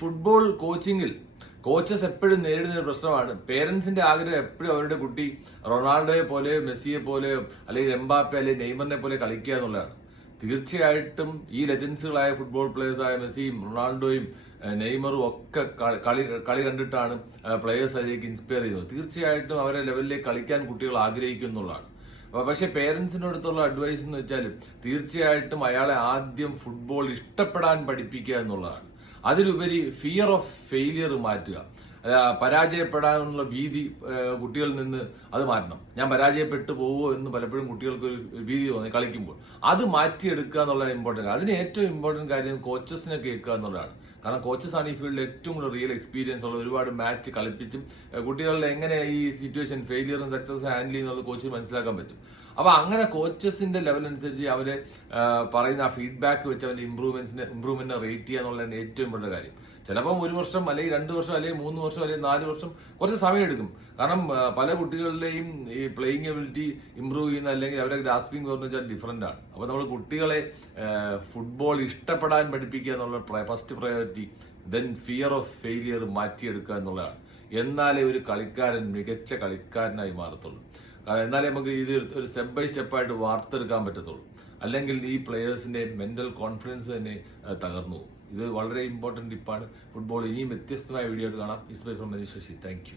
Football കോച്ചിങ്ങിൽ coaches എപ്പോഴും നേരിടുന്ന ഒരു പ്രശ്നമാണ്. പേരൻസിന്റെ ആഗ്രഹം എപ്പോഴും അവരുടെ കുട്ടി റൊണാൾഡോയെ പോലെ മെസ്സിയെ പോലെ അല്ലെങ്കിൽ എംബാപ്പെ അല്ലെങ്കിൽ നെയ്മറിനെ പോലെ കളിക്കുക എന്നുള്ളതാണ്. തീർച്ചയായിട്ടും ഈ ലെജൻസുകളായ ഫുട്ബോൾ പ്ലേയേഴ്സായ മെസ്സിയും റൊണാൾഡോയും നെയ്മറും ഒക്കെ കളി- കളി കണ്ടിട്ടാണ് പ്ലേയേഴ്സ് അതിലേക്ക് ഇൻസ്പയർ ചെയ്യുന്നത് തീർച്ചയായിട്ടും അവരെ ലെവലിലേക്ക് കളിക്കാൻ കുട്ടികൾ ആഗ്രഹിക്കും എന്നുള്ളതാണ്. പക്ഷെ പേരൻസിനടുത്തുള്ള അഡ്വൈസ് എന്ന് വെച്ചാൽ തീർച്ചയായിട്ടും അയാളെ ആദ്യം ഫുട്ബോൾ ഇഷ്ടപ്പെടാൻ പഠിപ്പിക്കുക എന്നുള്ളതാണ്. അതിലുപരി ഫിയർ ഓഫ് ഫെയിലിയർ മാറ്റുക. പരാജയപ്പെടാനുള്ള ഭീതി കുട്ടികളിൽ നിന്ന് അത് മാറ്റണം. ഞാൻ പരാജയപ്പെട്ടു പോവോ എന്ന് പലപ്പോഴും കുട്ടികൾക്ക് ഒരു ഭീതി തോന്നി കളിക്കുമ്പോൾ. അത് മാറ്റിയെടുക്കുക എന്നുള്ളതാണ് ഇമ്പോർട്ടന്റ് അതിന് ഏറ്റവും ഇമ്പോർട്ടന്റ് കാര്യം കോച്ചസിനെ കേൾക്കുക എന്നുള്ളതാണ്. കാരണം കോച്ചസ് ആണ് ഈ ഫീൽഡിൽ ഏറ്റവും കൂടുതൽ റിയൽ എക്സ്പീരിയൻസ് ഉള്ള ഒരുപാട് മാച്ച് കളിപ്പിച്ചും കുട്ടികളിൽ എങ്ങനെ ഈ സിറ്റുവേഷൻ ഫെയിലിയറും സക്സസ് ഹാൻഡിൽ ചെയ്യുന്നുള്ള കോച്ചിന് മനസ്സിലാക്കാൻ പറ്റും. അപ്പൊ അങ്ങനെ കോച്ചസിന്റെ ലെവൽ അനുസരിച്ച് അവർ പറയുന്ന ആ ഫീഡ്ബാക്ക് വെച്ച് അവന്റെ ഇമ്പ്രൂവ്മെന്റ്സിനെ ഇമ്പ്രൂവ്മെന്റിനെ റേറ്റ് ചെയ്യുക എന്നുള്ളതാണ് ഏറ്റവും വലിയ കാര്യം. ചിലപ്പം ഒരു വർഷം അല്ലെങ്കിൽ രണ്ട് വർഷം അല്ലെങ്കിൽ മൂന്ന് വർഷം അല്ലെങ്കിൽ നാല് വർഷം കുറച്ച് സമയം എടുക്കും. കാരണം പല കുട്ടികളുടെയും ഈ പ്ലേയിങ് എബിലിറ്റി ഇമ്പ്രൂവ് ചെയ്യുന്ന അല്ലെങ്കിൽ അവരെ ഗ്രാസ്പിംഗ് എന്ന് വെച്ചാൽ ഡിഫറെന്റ് ആണ്. അപ്പോൾ നമ്മൾ കുട്ടികളെ ഫുട്ബോൾ ഇഷ്ടപ്പെടാൻ പഠിപ്പിക്കുക എന്നുള്ള first priority then fear of failure മാറ്റിയെടുക്കുക എന്നുള്ളതാണ്. എന്നാലേ ഒരു കളിക്കാരൻ മികച്ച കളിക്കാരനായി മാറത്തുള്ളൂ. കാരണം എന്നാലേ നമുക്ക് ഇത് ഒരു സ്റ്റെപ്പ് ബൈ സ്റ്റെപ്പായിട്ട് വാർത്തെടുക്കാൻ പറ്റത്തുള്ളൂ. അല്ലെങ്കിൽ ഈ പ്ലെയേഴ്സിന്റെ മെന്റൽ കോൺഫിഡൻസ് തന്നെ തകർന്നു ഇത് വളരെ ഇമ്പോർട്ടന്റ് ടിപ്പാണ് ഫുട്ബോൾ ഇനിയും വ്യത്യസ്തമായ വീഡിയോ കാണാം. Is bye from Manish Sasi thank